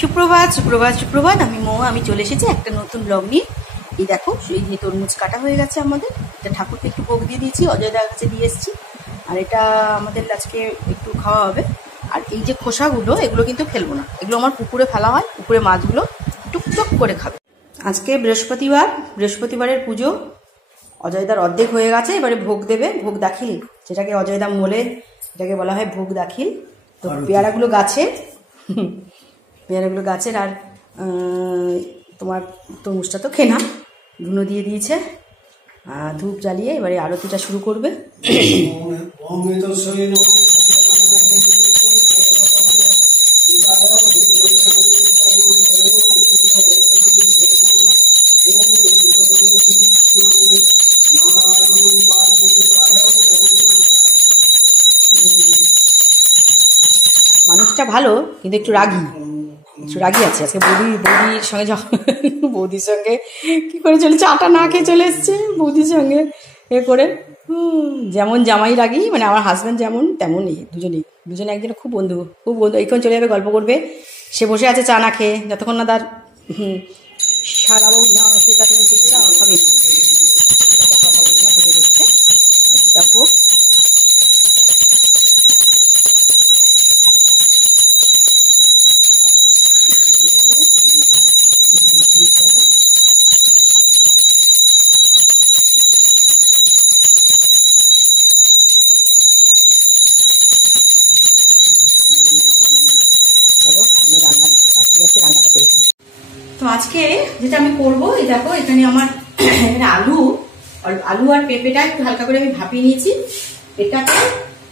সুপ্রভাত সুপ্রভাত সুপ্রভাত। আমি আমি চলে এসেছি একটা নতুন ব্লগ নিয়ে। এই দেখো, এই যে তরমুজ কাটা হয়ে গেছে আমাদের, এটা ঠাকুরকে একটু ভোগ দিয়ে দিয়েছি, অজয়দার কাছে দিয়ে এসেছি। আর এটা আমাদের আজকে একটু খাওয়া হবে। আর এই যে খোসাগুলো, এগুলো কিন্তু ফেলবো না, এগুলো আমার পুকুরে ফেলা হয়, পুকুরে মাছগুলো টুকটুক করে খাবে। আজকে বৃহস্পতিবার, বৃহস্পতিবারের পুজো। অজয়দার অর্ধেক হয়ে গেছে, এবারে ভোগ দেবে, ভোগ দাখিল, যেটাকে অজয়দা বলে, এটাকে বলা হয় ভোগ দাখিল। তো পেয়ারাগুলো গাছের, আর তোমার তরমুজটা তো কেনা। ধুনো দিয়ে দিয়েছে, ধূপ জ্বালিয়ে এবারে আরতিটা শুরু করবে। মানুষটা ভালো, কিন্তু একটু রাগী আছে আজকে। বৌদির সঙ্গে বৌদির সঙ্গে কি করে চলেছে, আটা না খেয়ে চলে এসছে বৌদির সঙ্গে এ করে। যেমন জামাই রাগী, মানে আমার হাজব্যান্ড যেমন তেমনই, দুজনে একদিন খুব বন্ধু। এইক্ষণ চলে যাবে, গল্প করবে। সে বসে আছে চা না খেয়ে, যতক্ষণ না তার সারা বউ না হচ্ছে তাকে চা খাবে, কথা বলবে না, পুজো করছে। দেখো রান্নাটা করেছি। তো আজকে যেটা আমি করবো, এই দেখো এখানে আমার আলু আর পেঁপেটা একটু হালকা করে আমি ভাপিয়ে নিয়েছি। এটাতে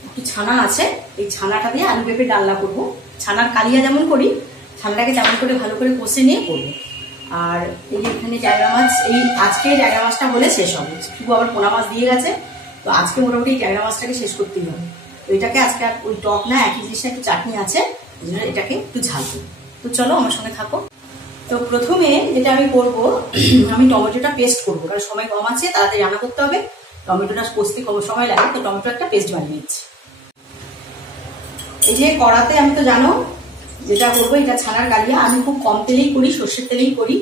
একটু ছানা আছে, এই ছানাটা দিয়ে আলু পেঁপে ডালনা করবো। ছানার কালিয়া যেমন করি, ছানাটাকে তেমন করে ভালো করে কষে নিয়ে করবো। আর এই যে এখানে ট্যাংরা মাছ, এই আজকে ট্যাংরা মাছটা হলে শেষ হবে, শুধু আবার পোনা মাছ দিয়ে গেছে। তো আজকে মোটামুটি ট্যাংরা মাছটাকে শেষ করতেই হবে। তো এটাকে আজকে আর ওই টক না, একই জিনিসটা একটু চাটনি আছে, ওই জন্য এটাকে একটু ঝাল করবো। তো চলো আমার সঙ্গে থাকো। তো প্রথমে যেটা আমি করবো, আমি টমেটোটা পেস্ট করবো, কারণ সময় কম আছে, তাড়াতাড়ি রান্না করতে হবে। টমেটোটা কষতে কম সময় লাগে, তো টমেটো একটা পেস্ট বানিয়ে নিচ্ছি। এই যে কড়াতে, আমি তো জানো যেটা করবো, এটা ছানার কালিয়া। আমি খুব কম তেলেই করি, সর্ষের তেলেই করি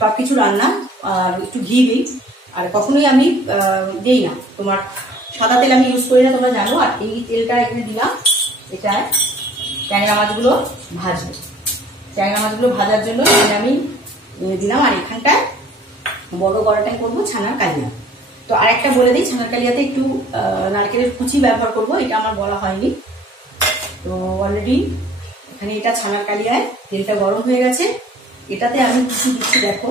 সবকিছু রান্না, আর একটু ঘি দিই। আর কখনোই আমি দিই না তোমার সাদা তেল, আমি ইউজ করি না, তোমরা জানো। আর এই তেলটা এখানে দিলাম, এটা ট্যাংরা মাছগুলো ভাজবো। ট্যাংরা মাছগুলো ভাজার জন্য আমি দিলাম। আর এখানটায় বড় কড়াটাই করবো ছানার কালিয়া। তো আর একটা বলে দিই, ছানার কালিয়াতে একটু নারকেলের কুচি ব্যবহার করব, এটা আমার বলা হয়নি। তো অলরেডি এখানে এটা ছানার কালিয়ায় তেলটা গরম হয়ে গেছে। এটাতে আমি কিছু দিচ্ছি, দেখো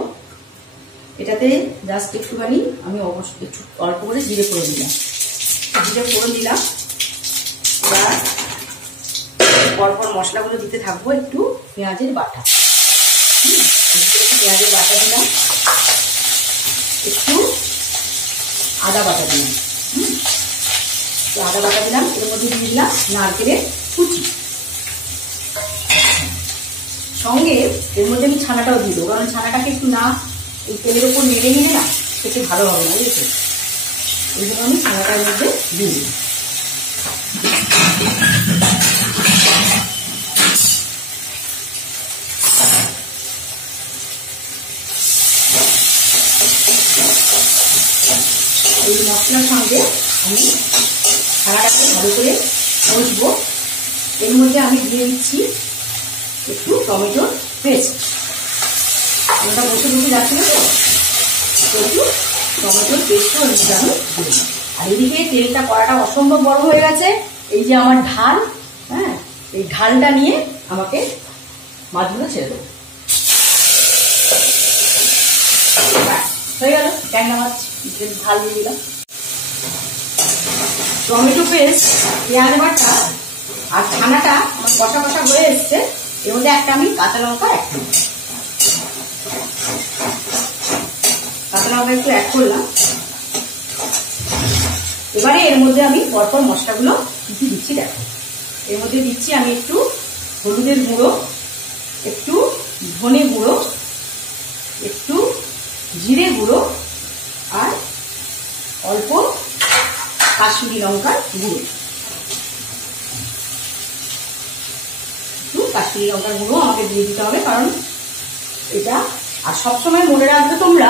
এটাতে জাস্ট একটুখানি আমি অবশ্যই একটু অল্প করে জিরে ফোড়ন দিলাম। এবার পরপর মশলাগুলো দিতে থাকবো। একটু পেঁয়াজের বাটা, পেঁয়াজের বাটা দিলাম, একটু আদা বাটা দিলাম, আদা বাটা দিলাম। এর মধ্যে দিয়ে দিলাম নারকেলের কুচি, সঙ্গে এর মধ্যে আমি ছানাটাও দিয়ে দেবো, কারণ ছানাটাকে একটু না এই তেলের উপর নেড়ে নিলে না খেতে ভালো হবে না, বুঝেছো? এই জন্য আমি ছানাটার মধ্যে দিয়ে দিই। এই মশলার সঙ্গে আমি ছানাটাকে ভালো করে কষবো। এর মধ্যে আমি দিয়ে দিচ্ছি একটু টমেটোর পেস্ট। আমরা বসে যাচ্ছিল তো একটু টমেটোর পেস্টও এর মধ্যে আমি দিই। আর এদিকে তেলটা, কড়াটা অসম্ভব বড় হয়ে গেছে। এই যে আমার ঢাল, হ্যাঁ, এই ঢালটা নিয়ে আমাকে মাছগুলো ছেড়ে দেবো। হয়ে গেল ট্যাংরা মাছ ঢাল দিয়ে দিলাম। টমেটো পেস্ট, পেঁয়াজ বাটা আর ছানাটা আমার কষা কষা হয়ে এসছে। এর মধ্যে একটা আমি কাঁচা লঙ্কা একটু অ্যাড করলাম। এবারে এর মধ্যে আমি পরপর মশলাগুলো কি দিচ্ছি দেখো। এর মধ্যে দিচ্ছি আমি একটু হলুদের গুঁড়ো, একটু ধনে গুঁড়ো, একটু জিরে গুঁড়ো, আর অল্প কাশ্মীরি লঙ্কার গুঁড়ো, একটু কাশ্মীরি কাশ্মীরি লঙ্কার গুঁড়ো আমাকে দিয়ে দিতে হবে, কারণ এটা। আর সবসময় মনে রাখবে তোমরা,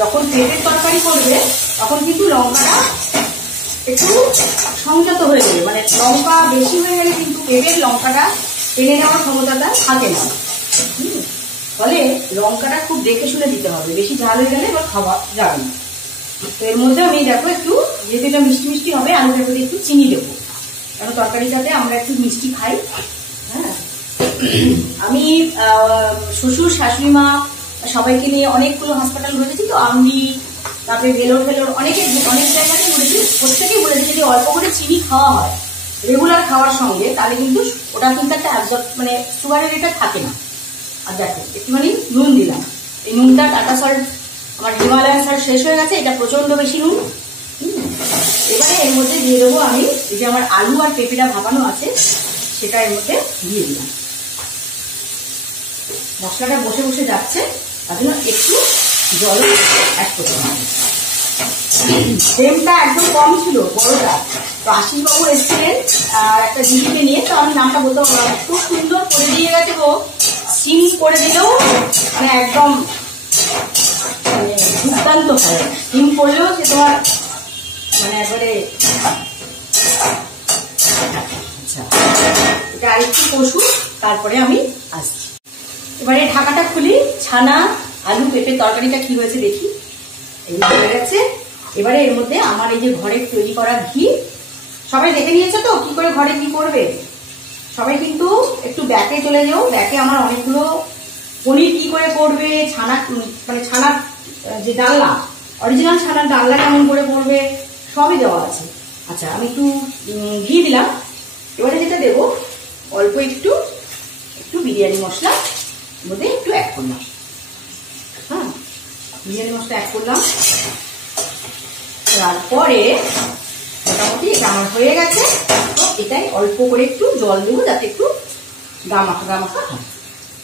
যখন পেঁপের তরকারি করবে তখন কিন্তু লঙ্কাটা একটু সংযত হয়ে যাবে, মানে লঙ্কা বেশি হয়ে গেলে কিন্তু পেঁপের লঙ্কাটা টেনে নেওয়ার ক্ষমতাটা থাকে না। ফলে লঙ্কাটা খুব দেখে শুনে দিতে হবে, বেশি ঝাল হয়ে গেলে এবার খাওয়া যাবে না। তো এর মধ্যে আমি দেখো একটু, যেহেতু এটা মিষ্টি মিষ্টি হবে, আলুটার মধ্যে একটু চিনি দেবো, কারণ তরকারিটাতে আমরা একটু মিষ্টি খাই। হ্যাঁ, আমি শ্বশুর শাশুড়ি মা সবাইকে নিয়ে অনেকগুলো হাসপাতাল ঘুরেছি, তো আমি তারপরে ভেলোর অনেক জায়গাতে ঘুরেছি, প্রত্যেকেই বলেছি যদি অল্প করে চিনি খাওয়া হয় রেগুলার খাওয়ার সঙ্গে, তাহলে কিন্তু ওটা কিন্তু একটা মানে সুগারের এটা থাকে না। আর দেখো একটুখানি নুন দিলাম, এই নুনটা টাটা সল্ট, আমার হিমালয়ান সল্ট শেষ হয়ে গেছে, এটা প্রচন্ড বেশি নুন। এবারে এর মধ্যে দিয়ে দেবো আমি এই যে আমার আলু আর পেঁপেটা ভাপানো আছে, সেটা এর মধ্যে দিয়ে দিলাম। মশলাটা বসে বসে যাচ্ছে, তার জন্য একটু জল অ্যাড করতে হবে। ফ্লেমটা একদম কম ছিল বড়টা, তো আশিসবাবু এসেছিলেন একটা দিদিকে নিয়ে, তো আমি নামটা বলতে পারবো না, খুব সুন্দর করে দিয়ে গেছে গো। সিম করে দিলেও মানে একদম মানে দুর্দান্ত হয়, সিম করলেও সে তোমার মানে একবারে। আচ্ছা, এটা আরেকটু কষু, তারপরে আমি আসছি। এবারে ঢাকাটা খুলি, ছানা আলু পেঁপের তরকারিটা কি হয়েছে দেখি। এই হয়ে গেছে। এবারে এর মধ্যে আমার এই যে ঘরে তৈরি করা ঘি, সবাই দেখে নিয়েছে তো কি করে ঘরে কি করবে। সবাই কিন্তু একটু ব্যাকে চলে যাও, ব্যাকে আমার অনেকগুলো পনির কি করে করবে, ছানা মানে ছানার যে ডালনা, অরিজিনাল ছানার ডালনা কেমন করে করবে, সবই দেওয়া আছে। আচ্ছা, আমি একটু ঘি দিলাম। এবারে যেটা দেবো, অল্প একটু বিরিয়ানি মশলা মধ্যে একটু অ্যাড করলাম। হ্যাঁ, বিরিয়ানি মশলা অ্যাড করলাম। তারপরে মোটামুটি এটা আমার হয়ে গেছে, তো এটাই অল্প করে একটু জল দেবো, যাতে একটু গামাখা হয়,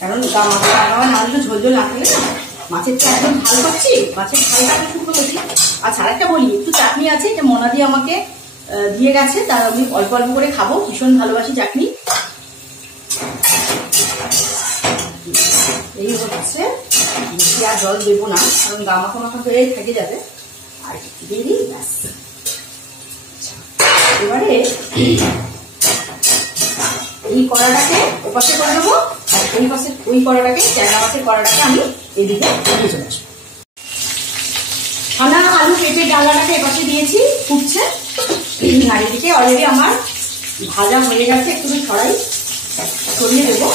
কারণ গামাখা না হলে ঝোল ঝোল না থাকলে না, মাছের তো একদম ঝাল করছি, মাছের ঝালটা একটু শুকনো করছি। আচ্ছা, আরেকটা বলি, একটু চাটনি আছে, এটা মনা দিয়ে আমাকে দিয়ে গেছে, তার আমি অল্প অল্প করে খাবো, ভীষণ ভালোবাসি চাটনি। এই হচ্ছে, বেশি আর জল দেবো না, কারণ গামাখা হয়ে থেকে যাবে। আর দিয়ে দিই, ব্যাস। এবারে এই কড়াটাকে ওপাশে করে দেবো, আর এই পাশে ওই কড়াটাকে, ট্যাংরা মাছের কড়াটাকে আমি এদিকে দিয়ে চলে আসবো। ছানা আলু পেঁপে ডালাটাকে এপাশে দিয়েছি, ফুটছে। আর এদিকে অলরেডি আমার ভাজা হয়ে গেছে, একটু ছড়িয়ে দেবো।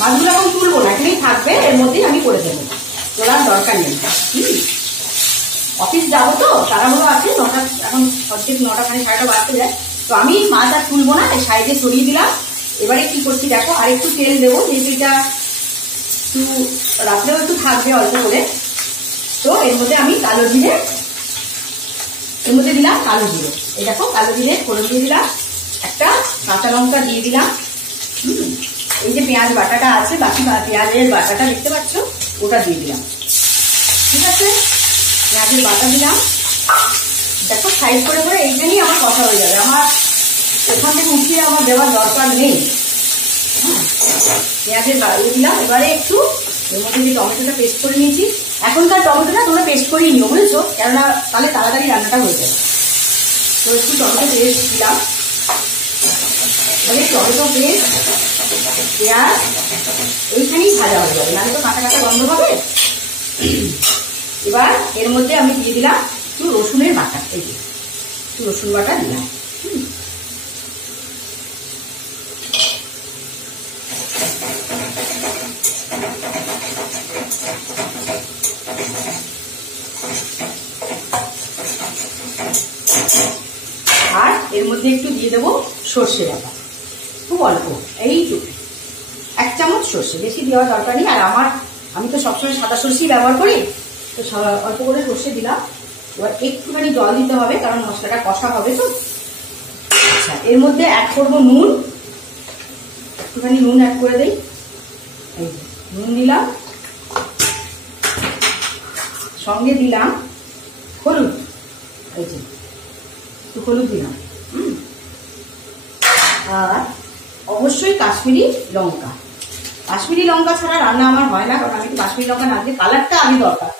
মাছগুলো এখন তুলবো না, এখানেই থাকবে, এর মধ্যেই আমি করে দেবো, তোলার দরকার নেই। অফিস যাবো তো, তাড়াহুড়ো আছে, নটা এখন অর্ধেক 9টা 9:30 বাজতে যায়, তো আমি মাছ আর তুলবো না, এই সাইডে সরিয়ে দিলাম। এবারে কি করছি দেখো, আর একটু তেল দেবো, যেহেতু এটা একটু রাত্রেও একটু থাকবে অল্প করে। তো এর মধ্যে আমি কালো জিরে, এর মধ্যে দিলাম কালো জিরে, এই দেখো কালো জিরে ফোড়ন দিয়ে দিলাম, একটা কাঁচা লঙ্কা দিয়ে দিলাম। এই যে পেঁয়াজ বাটাটা আছে, বাকি পেঁয়াজের বাটাটা দেখতে পাচ্ছ, ওটা দিয়ে দিলাম। ঠিক আছে, পেঁয়াজের বাটা দিলাম। দেখো সাইড করে করে এইখানেই আমার কথা হয়ে যাবে, আমার এখান থেকে উঠিয়ে আমার দেওয়ার দরকার নেই। পেঁয়াজের বাড়িয়ে দিলাম। এবারে একটু এর মধ্যে যে টমেটোটা পেস্ট করে নিয়েছি, এখনকার টমেটোটা তোমরা পেস্ট করেই নিও, বুঝেছো, কেননা তাহলে তাড়াতাড়ি রান্নাটা হয়ে যাবে। তো একটু টমেটো পেস্ট দিলাম। এবারে টমেটো পেস্ট পেঁয়াজ এইখানেই ভাজা হয়ে যাবে, নাহলে তো কাঁচা কাঁচা গন্ধ হবে। এবার এর মধ্যে আমি দিয়ে দিলাম একটু রসুনের বাটা, এই যে একটু রসুন বাটা দিলাম। আর এর মধ্যে একটু দিয়ে দেবো সর্ষে বাটা, খুব অল্প, এইটুকু 1 চামচ সর্ষে, বেশি দেওয়ার দরকার নেই। আর আমি তো সবসময় সাদা সর্ষেই ব্যবহার করি, তো অল্প করে সর্ষে দিলাম। এবার একটুখানি জল দিতে হবে, কারণ মশলাটা কষা হবে তো। আচ্ছা, এর মধ্যে অ্যাড করবো নুন, একটুখানি নুন অ্যাড করে দিই। এই নুন দিলাম, সঙ্গে দিলাম হলুদ, এই যে একটু হলুদ দিলাম। আর অবশ্যই কাশ্মীরি লঙ্কা, কাশ্মীরি লঙ্কা ছাড়া রান্না আমার হয় না, কারণ আমি তো কাশ্মীরি লঙ্কা না দিয়ে কালারটা আগে দরকার।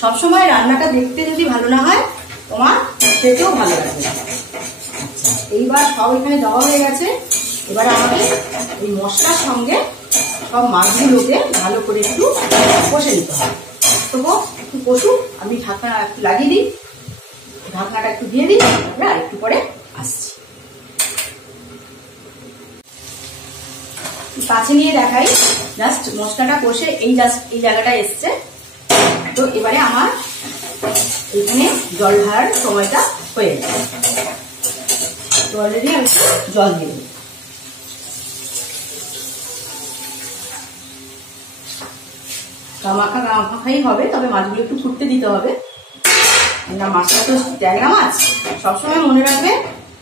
সবসময় রান্নাটা দেখতে যদি ভালো না হয় তোমার খেতেও ভালো লাগবে। এইবার সব এখানে দেওয়া হয়ে গেছে। এবার আমাকে এই মশলার সঙ্গে সব মাছগুলোকে ভালো করে একটু কষে নিতে হবে। তো একটু কষুক, আমি ঢাকনা একটু লাগিয়ে দিই, ঢাকনাটা একটু দিয়ে দিই, আমরা একটু পরে আসছি। কাছে নিয়ে দেখাই, জাস্ট মশলাটা কষে এই জায়গাটা এসছে। তো এবারে আমার এখানে জল ঢালার সময়টা হয়ে গেছে। তো অলরেডি আমি জল দিয়ে দিই। গামাখাই হবে, তবে মাছগুলো একটু ফুটতে দিতে হবে না। মাছটা তো ট্যাংরা মাছ, সবসময় মনে রাখবে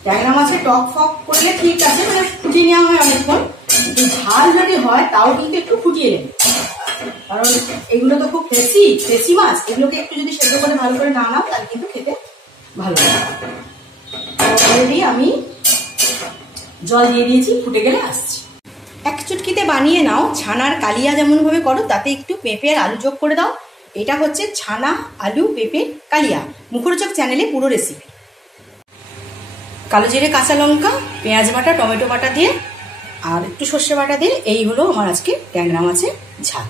ট্যাংরা মাছে টক ফক করলে ঠিক আছে, মানে ফুটিয়ে নেওয়া হয় অনেকক্ষণ। ঝাল যদি হয় তাও কিন্তু একটু ফুটিয়ে নেবে, কারণ এগুলো তো খুব ফ্রেশি মাছ, এগুলোকে একটু যদি সেদ্ধ করে ভালো করে না নাও তাহলে কিন্তু খেতে ভালো লাগে। অলরেডি আমি জল দিয়ে দিয়েছি, ফুটে গেলে আসছি। এক চুটকিতে বানিয়ে নাও ছানার কালিয়া, যেমন ভাবে করো তাতে একটু পেঁপে আর আলু যোগ করে দাও। এটা হচ্ছে ছানা আলু পেঁপে কালিয়া, মুখরোচক চ্যানেলে পুরো রেসিপি। কালো জিরে, কাঁচা লঙ্কা, পেঁয়াজ বাটা, টমেটো বাটা দিয়ে আর একটু সর্ষে বাটা দিয়ে এই হলো আমার আজকে ট্যাংরা মাছের ঝাল।